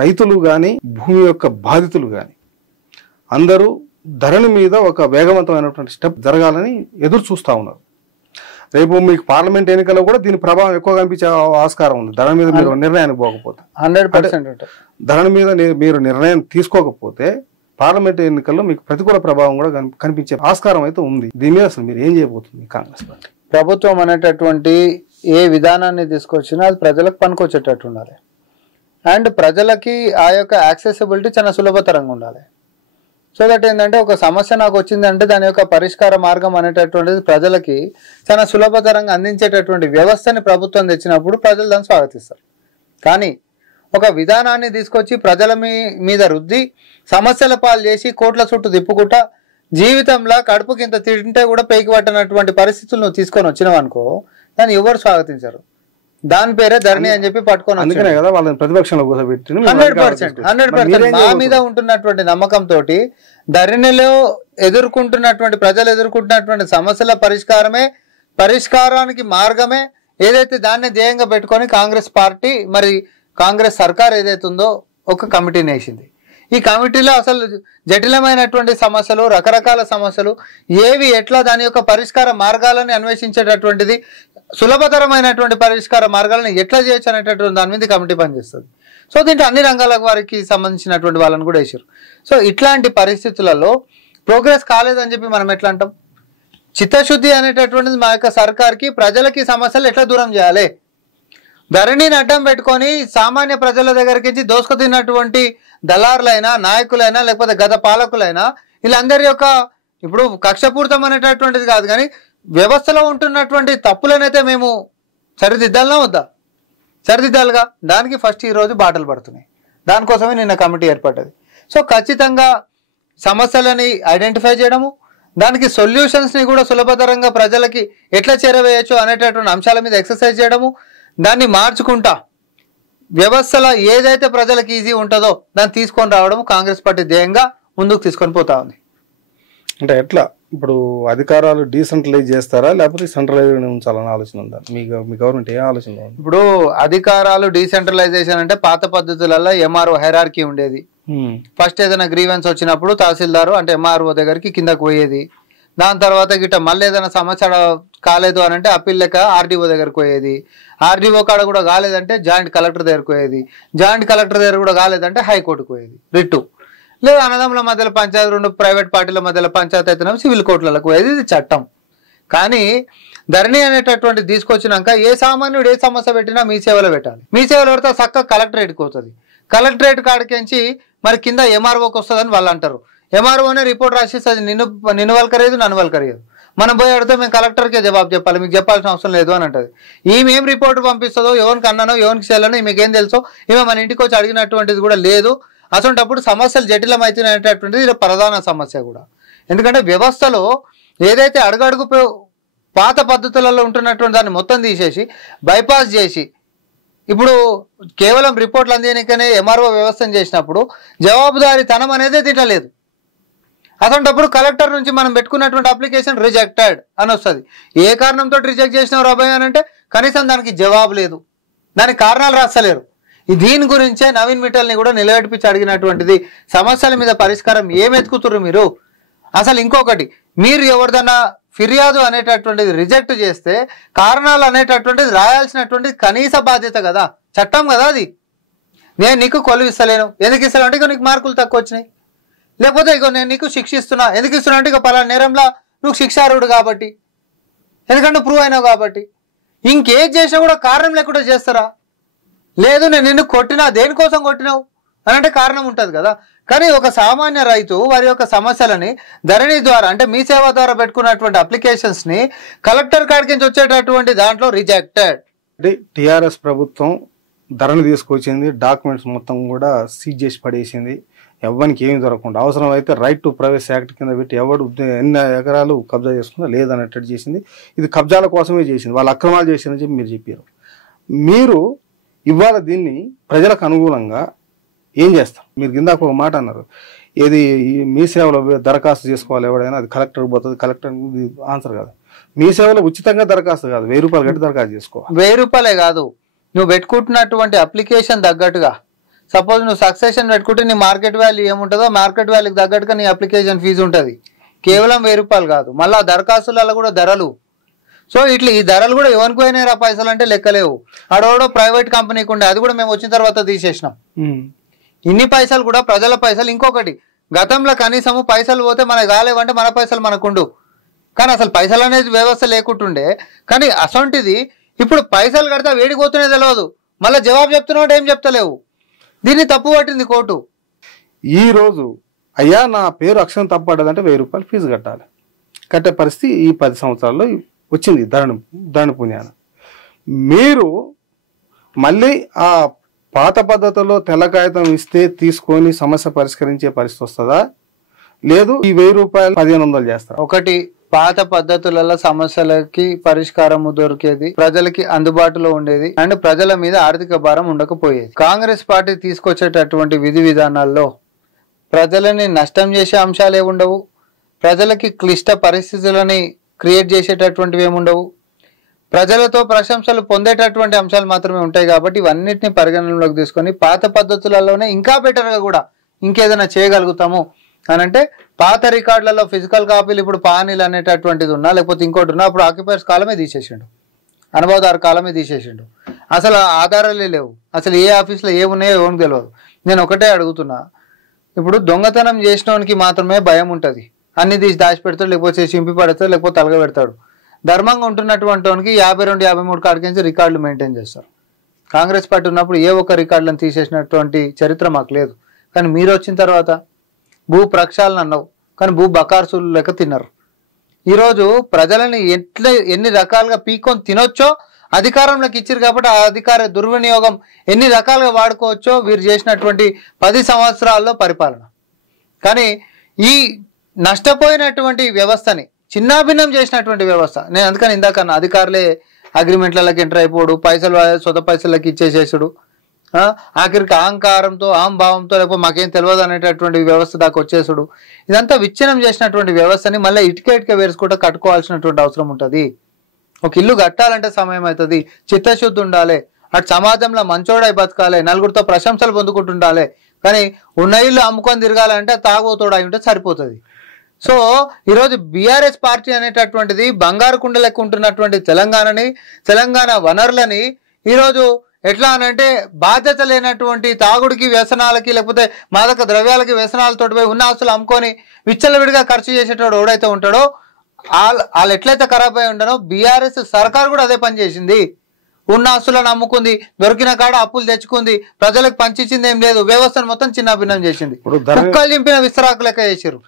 రైతులు కానీ భూమి యొక్క బాధితులు కానీ అందరూ ధరణి మీద ఒక వేగవంతమైనటువంటి స్టెప్ జరగాలని ఎదురు చూస్తూ ఉన్నారు. రేపు మీకు పార్లమెంట్ ఎన్నికల్లో కూడా దీని ప్రభావం ఎక్కువ కనిపించే ఆస్కారం ఉంది. ధరణి మీద మీరు నిర్ణయానికి పోకపోతే 100% ధరణి మీద మీరు నిర్ణయం తీసుకోకపోతే పార్లమెంట్ ఎన్నికల్లో మీకు ప్రతికూల ప్రభావం కూడా కనిపించే ఆస్కారం అయితే ఉంది. దీని మీద అసలు మీరు ఏం చేయబోతుంది కాంగ్రెస్ పార్టీ? ప్రభుత్వం అనేటటువంటి ఏ విధానాన్ని తీసుకొచ్చినా అది ప్రజలకు పనికొచ్చేటట్టు ఉండాలి. అండ్ ప్రజలకి ఆ యొక్క యాక్సెసిబిలిటీ చాలా సులభతరంగా ఉండాలి. సో దట్ ఏంటంటే ఒక సమస్య నాకు వచ్చిందంటే దాని యొక్క పరిష్కార మార్గం అనేటటువంటిది ప్రజలకి చాలా సులభతరంగా అందించేటటువంటి వ్యవస్థని ప్రభుత్వం తెచ్చినప్పుడు ప్రజలు దాన్ని స్వాగతిస్తారు. కానీ ఒక విధానాన్ని తీసుకొచ్చి ప్రజల మీద రుద్ది సమస్యల పాలు చేసి కోట్ల చుట్టూ తిప్పుకుంటా జీవితంలో కడుపుకి ఇంత తింటే కూడా పేకి పట్టినటువంటి పరిస్థితులు నువ్వు తీసుకొని వచ్చినావు అనుకో, దాన్ని ఎవరు స్వాగతించారు. దాని పేరే ధరణి అని చెప్పి పట్టుకొని అందుకనే కదా వాళ్ళని ప్రతిపక్షంలో కూర్చోబెట్టి 100% మా మీద ఉంటున్నటువంటి నమ్మకంతో ధరణిలో ప్రజలు ఎదుర్కొంటున్నటువంటి సమస్యల పరిష్కారానికి మార్గమే ఏదైతే దాన్ని ధ్యేయంగా పెట్టుకొని కాంగ్రెస్ పార్టీ మరి కాంగ్రెస్ సర్కార్ ఏదైతే ఉందో ఒక కమిటీని వేసింది. ఈ కమిటీలో అసలు జటిలమైనటువంటి సమస్యలు, రకరకాల సమస్యలు ఏవి ఎట్లా దాని యొక్క పరిష్కార మార్గాలని అన్వేషించేటటువంటిది, సులభతరమైనటువంటి పరిష్కార మార్గాలను ఎట్లా చేయొచ్చు అనేటటువంటి దాని మీద కమిటీ పనిచేస్తుంది. సో దీంట్లో అన్ని రంగాల వారికి సంబంధించినటువంటి వాళ్ళని కూడా వేసారు. సో ఇట్లాంటి పరిస్థితులలో ప్రోగ్రెస్ కాలేదని చెప్పి మనం ఎట్లా అంటాం? చిత్తశుద్ధి అనేటటువంటిది మా యొక్క సర్కార్కి ప్రజలకి సమస్యలు ఎట్లా దూరం చేయాలి, ధరణిని అడ్డం పెట్టుకొని సామాన్య ప్రజల దగ్గరికి దోసుకు తిన్నటువంటి దళారులైనా నాయకులైనా లేకపోతే గత పాలకులైనా వీళ్ళందరి యొక్క ఇప్పుడు కక్షపూరితం అనేటటువంటిది కాదు, కానీ వ్యవస్థలో ఉంటున్నటువంటి తప్పులనైతే మేము సరిదిద్దాలనా వద్దా? సరిదిద్దాలుగా. దానికి ఫస్ట్ ఈరోజు బాటలు పడుతున్నాయి. దానికోసమే నిన్న కమిటీ ఏర్పడ్డది. సో ఖచ్చితంగా సమస్యలని ఐడెంటిఫై చేయడము, దానికి సొల్యూషన్స్ని కూడా సులభతరంగా ప్రజలకి ఎట్లా చేరవేయచ్చు అనేటటువంటి అంశాల మీద ఎక్సర్సైజ్ చేయడము, దాన్ని మార్చుకుంటా వ్యవస్థలో ఏదైతే ప్రజలకు ఈజీ ఉంటుందో దాన్ని తీసుకొని రావడం కాంగ్రెస్ పార్టీ ధ్యేయంగా ముందుకు తీసుకొని పోతా ఉంది. అంటే ఎట్లా ఇప్పుడు అధికారాలు డీసెంట్రలైజ్ చేస్తారా లేకపోతే సెంట్రలైజ్ ఉంచాలని ఆలోచన ఉందా? మీ గవర్నమెంట్ ఏ ఆలోచన ఉంది? ఇప్పుడు అధికారాలు డీసెంట్రలైజేషన్ అంటే పాత పద్ధతులలో ఎంఆర్ఓ హైరార్కీ ఉండేది. ఫస్ట్ ఏదైనా గ్రీవెన్స్ వచ్చినప్పుడు తహసీల్దారు అంటే ఎంఆర్ఓ దగ్గరికి కిందకు పోయేది. దాని తర్వాత గిట్ట మళ్ళీ ఏదైనా సమస్య కాలేదు అని అంటే అప్పీల్ లెక్క ఆర్డీఓ దగ్గరకు పోయేది. ఆర్డీఓ కాడ కూడా కాలేదంటే జాయింట్ కలెక్టర్ దగ్గరకు పోయేది. జాయింట్ కలెక్టర్ దగ్గర కూడా కాలేదంటే హైకోర్టుకు పోయేది రిట్టు. లేదు అన్నదమ్ముల మధ్యలో పంచాయతీ, రెండు ప్రైవేట్ పార్టీల మధ్యలో పంచాయతీ అయితేనే సివిల్ కోర్టులకు పోయేది. ఇది చట్టం. కానీ ధరణి అనేటటువంటి తీసుకొచ్చినాక ఏ సామాన్యుడు ఏ సమస్య పెట్టినా మీ సేవలో పెట్టాలి. మీ సేవలో పెడితే చక్కగా కలెక్టరేట్కి పోతుంది. కలెక్టరేట్ కాడికించి మరి కింద ఎంఆర్ఓకి వస్తుందని వాళ్ళు అంటారు. ఎంఆర్ఓనే రిపోర్ట్ రాసేసి అది నిన్ను వల్కరేదు, నన్ను వల్కరేదు. మనం పోయి అడిగితే మేము కలెక్టర్కే జవాబు చెప్పాలి, మీకు చెప్పాల్సిన అవసరం లేదు అని అంటది. ఈమెం రిపోర్ట్ పంపిస్తుందో, ఎవరికి అన్నానో ఎవరికి చేయాలనో మీకేం తెలుసో, ఈమె మన ఇంటికి వచ్చి అడిగినటువంటిది కూడా లేదు. అసలు సమస్యలు జటిలమవుతున్నటువంటిది ఇది ప్రధాన సమస్య కూడా. ఎందుకంటే వ్యవస్థలో ఏదైతే అడుగడుగు పాత పద్ధతులలో ఉంటున్నటువంటి దాన్ని మొత్తం తీసేసి బైపాస్ చేసి ఇప్పుడు కేవలం రిపోర్ట్లు అందించడానికనే ఎంఆర్ఓ వ్యవస్థను చేసినప్పుడు జవాబుదారీతనం అనేది దీంట్లో లేదు. అసలు కలెక్టర్ నుంచి మనం పెట్టుకున్నటువంటి అప్లికేషన్ రిజెక్టెడ్ అని వస్తుంది. ఏ కారణంతో రిజెక్ట్ చేసినారు అబ్బాయి అని అంటే కనీసం దానికి జవాబు లేదు, దానికి కారణాలు రాస్తలేరు. దీని గురించే నవీన్ మిట్టల్ని కూడా నిలబెట్టించి అడిగినటువంటిది. సమస్యల మీద పరిష్కారం ఏం ఎత్తుకుతుర్రు మీరు? అసలు ఇంకొకటి, మీరు ఎవరిదన్నా ఫిర్యాదు అనేటటువంటిది రిజెక్ట్ చేస్తే కారణాలు అనేటటువంటిది రాయాల్సినటువంటిది కనీస బాధ్యత కదా, చట్టం కదా అది. నేను నీకు కొలువు ఇస్తలేను, ఎందుకు ఇస్తాను అంటే ఇక నీకు మార్కులు తక్కువ వచ్చినాయి, లేకపోతే ఇక నేను నీకు శిక్ష ఇస్తున్నా, ఎందుకు ఇస్తున్నా అంటే ఇక పలానా నేరంలో నువ్వు శిక్షార్హుడు కాబట్టి, ఎందుకంటే ప్రూవ్ అయినావు కాబట్టి. ఇంకేం చేసినా కూడా కారణం లేకుండా చేస్తారా? లేదు నేను నిన్ను కొట్టినా, దేనికోసం కొట్టినావు అని అంటే కారణం ఉంటుంది కదా. కానీ ఒక సామాన్య రైతు వారి యొక్క సమస్యలని ధరణి ద్వారా అంటే మీ సేవ ద్వారా పెట్టుకున్నటువంటి అప్లికేషన్స్ని కలెక్టర్ కాడికి నుంచి వచ్చేటటువంటి దాంట్లో రిజెక్టెడ్. టీఆర్ఎస్ ప్రభుత్వం ధరణి తీసుకొచ్చింది, డాక్యుమెంట్స్ మొత్తం కూడా సీజ్ చేసి పడేసింది, ఎవరికి ఏమి దొరకకుండా. అవసరం అయితే రైట్ టు ప్రైవసీ యాక్ట్ కింద పెట్టి ఎవడు ఎన్ని ఎకరాలు కబ్జా చేసుకున్నా లేదన్నట్టు చేసింది. ఇది కబ్జాల కోసమే చేసింది, వాళ్ళు అక్రమాలు చేసిందని చెప్పి మీరు చెప్పారు. మీరు ఇవాళ దీన్ని ప్రజలకు అనుకూలంగా ఏం చేస్తారు? మీరు కిందాక ఒక మాట అన్నారు, ఏది మీ సేవలో దరఖాస్తు చేసుకోవాలి ఎవడైనా, అది కలెక్టర్కి పోతుంది, కలెక్టర్ ఆన్సర్ కాదు. మీ సేవలో ఉచితంగా దరఖాస్తు కాదు, 1000 రూపాయలు కట్టి దరఖాస్తు చేసుకోవాలి. 1000 రూపాయలే కాదు, నువ్వు పెట్టుకుంటున్నటువంటి అప్లికేషన్ తగ్గట్టుగా సపోజ్ నువ్వు సక్సెషన్ పెట్టుకుంటే నీ మార్కెట్ వాల్యూ ఏముంటుందో మార్కెట్ వాల్యూకి తగ్గట్టుగా నీ అప్లికేషన్ ఫీజు ఉంటుంది. కేవలం 1000 రూపాయలు కాదు, మళ్ళీ దరఖాస్తులలో కూడా ధరలు. సో ఇట్లా ఈ ధరలు కూడా ఎవరికి పోయినాయి పైసలు అంటే లెక్కలేవు. ఆడోడో ప్రైవేట్ కంపెనీకి ఉండే, అది కూడా మేము వచ్చిన తర్వాత తీసేసినాం. ఇన్ని పైసలు కూడా ప్రజల పైసలు. ఇంకొకటి, గతంలో కనీసము పైసలు పోతే మనకు కాలేవంటే మన పైసలు మనకుండు, కానీ అసలు పైసలు అనేది వ్యవస్థ లేకుంటుండే. కానీ అసొంటిది ఇప్పుడు పైసలు కడితే వేడికి పోతున్నది తెలియదు, మళ్ళీ జవాబు చెప్తున్నాడు ఏం చెప్తలేవు. దీన్ని తప్పు పట్టింది కోర్టు. ఈ రోజు అయ్యా నా పేరు అక్షరం తప్పడదంటే 1000 రూపాయలు ఫీజు కట్టాలి. కట్టే పరిస్థితి ఈ 10 సంవత్సరాల్లో వచ్చింది ధరణి పుణ్యాన. మీరు మళ్ళీ ఆ పాత పద్ధతిలో తెల్ల కాగితం ఇస్తే తీసుకొని సమస్య పరిష్కరించే పరిస్థితి వస్తుందా, లేదు ఈ 1000 రూపాయలు 1500 చేస్తారు? ఒకటి, పాత పద్ధతులలో సమస్యలకి పరిష్కారం దొరికేది, ప్రజలకి అందుబాటులో ఉండేది, అండ్ ప్రజల మీద ఆర్థిక భారం ఉండకపోయేది. కాంగ్రెస్ పార్టీ తీసుకొచ్చేటటువంటి విధి విధానాల్లో ప్రజలని నష్టం చేసే అంశాలు ఏముండవు, ప్రజలకి క్లిష్ట పరిస్థితులని క్రియేట్ చేసేటటువంటివి ఏముండవు, ప్రజలతో ప్రశంసలు పొందేటటువంటి అంశాలు మాత్రమే ఉంటాయి. కాబట్టి ఇవన్నిటిని పరిగణనలోకి తీసుకొని పాత పద్ధతులలోనే ఇంకా బెటర్గా కూడా ఇంకేదైనా చేయగలుగుతాము అని అంటే, పాత రికార్డులలో ఫిజికల్ కాపీలు ఇప్పుడు పానీలు అనేటటువంటిది ఉన్నా, లేకపోతే ఇంకోటి ఉన్నా, అప్పుడు ఆక్యుపైర్స్ కాలమే తీసేసిండు, అనుభవదారు కాలమే తీసేసిండు. అసలు ఆధారాలే లేవు, అసలు ఏ ఆఫీస్లో ఏమున్నాయో ఎవరికి తెలియదు. నేను ఒకటే అడుగుతున్నా, ఇప్పుడు దొంగతనం చేసినోనికి మాత్రమే భయం ఉంటుంది, అన్ని తీసి దాచిపెడతాడు, లేకపోతే చింపి పడతాడు, లేకపోతే తలగబెడతాడు. ధర్మంగా ఉంటున్నటువంటి వానికి 52, 53 కాడికించి రికార్డులు మెయింటైన్ చేస్తారు. కాంగ్రెస్ పార్టీ ఉన్నప్పుడు ఏ ఒక్క రికార్డులను తీసేసినటువంటి చరిత్ర మాకు లేదు. కానీ మీరు వచ్చిన తర్వాత భూ ప్రక్షాళన అన్నావు, కానీ భూ బకార్సులు లెక్క తిన్నారు. ఈరోజు ప్రజలని ఎన్ని రకాలుగా పీక్కొని తినొచ్చో అధికారంలోకి ఇచ్చారు కాబట్టి ఆ అధికార దుర్వినియోగం ఎన్ని రకాలుగా వాడుకోవచ్చో వీరు చేసినటువంటి 10 సంవత్సరాల్లో పరిపాలన. కానీ ఈ నష్టపోయినటువంటి వ్యవస్థని చిన్నాభిన్నం చేసినటువంటి వ్యవస్థ. నేను అందుకని ఇందాక అధికారులే అగ్రిమెంట్లకి ఎంటర్ అయిపోడు, పైసలు సొంత పైసలకి ఇచ్చేసేసుడు, ఆఖరికి అహంకారంతో అహంభావంతో లేకపోతే మాకేం తెలియదు అనేటటువంటి వ్యవస్థ దాకా వచ్చేసుడు. ఇదంతా విచ్ఛిన్నం చేసినటువంటి వ్యవస్థని మళ్ళీ ఇటుక వేసుకుంటూ కట్టుకోవాల్సినటువంటి అవసరం ఉంటుంది. ఒక ఇల్లు కట్టాలంటే సమయం అవుతుంది, చిత్తశుద్ధి ఉండాలి, అటు సమాజంలో మంచోడై బతకాలి, నలుగురితో ప్రశంసలు పొందుకుంటుండాలి. కానీ ఉన్న ఇల్లు అమ్ముకొని తిరగాలంటే తాగుతోడు అయి ఉంటే సరిపోతుంది. సో ఈరోజు బీఆర్ఎస్ పార్టీ అనేటటువంటిది బంగారు కుండ లెక్క ఉంటున్నటువంటి తెలంగాణ వనరులని ఈరోజు ఎట్లా అనంటే బాధ్యత లేనటువంటి తాగుడికి వ్యసనాలకి లేకపోతే మాదక ద్రవ్యాలకి వ్యసనాలతో పోయి ఉన్న ఆస్తులు అమ్ముకొని విచ్చలవిడిగా ఖర్చు చేసేటోడు ఎవడైతే ఉంటాడో వాళ్ళు ఎట్లయితే ఖరాబ్ అయి ఉండనో బీఆర్ఎస్ సర్కార్ కూడా అదే పని చేసింది. ఉన్న ఆస్తులను అమ్ముకుంది, దొరికిన కాడ అప్పులు తెచ్చుకుంది, ప్రజలకు పంచిచ్చింది ఏం లేదు, వ్యవస్థను మొత్తం చిన్నాభిన్నం చేసింది, కుక్కలు చింపిన విస్తరాకు లెక్క చేసారు.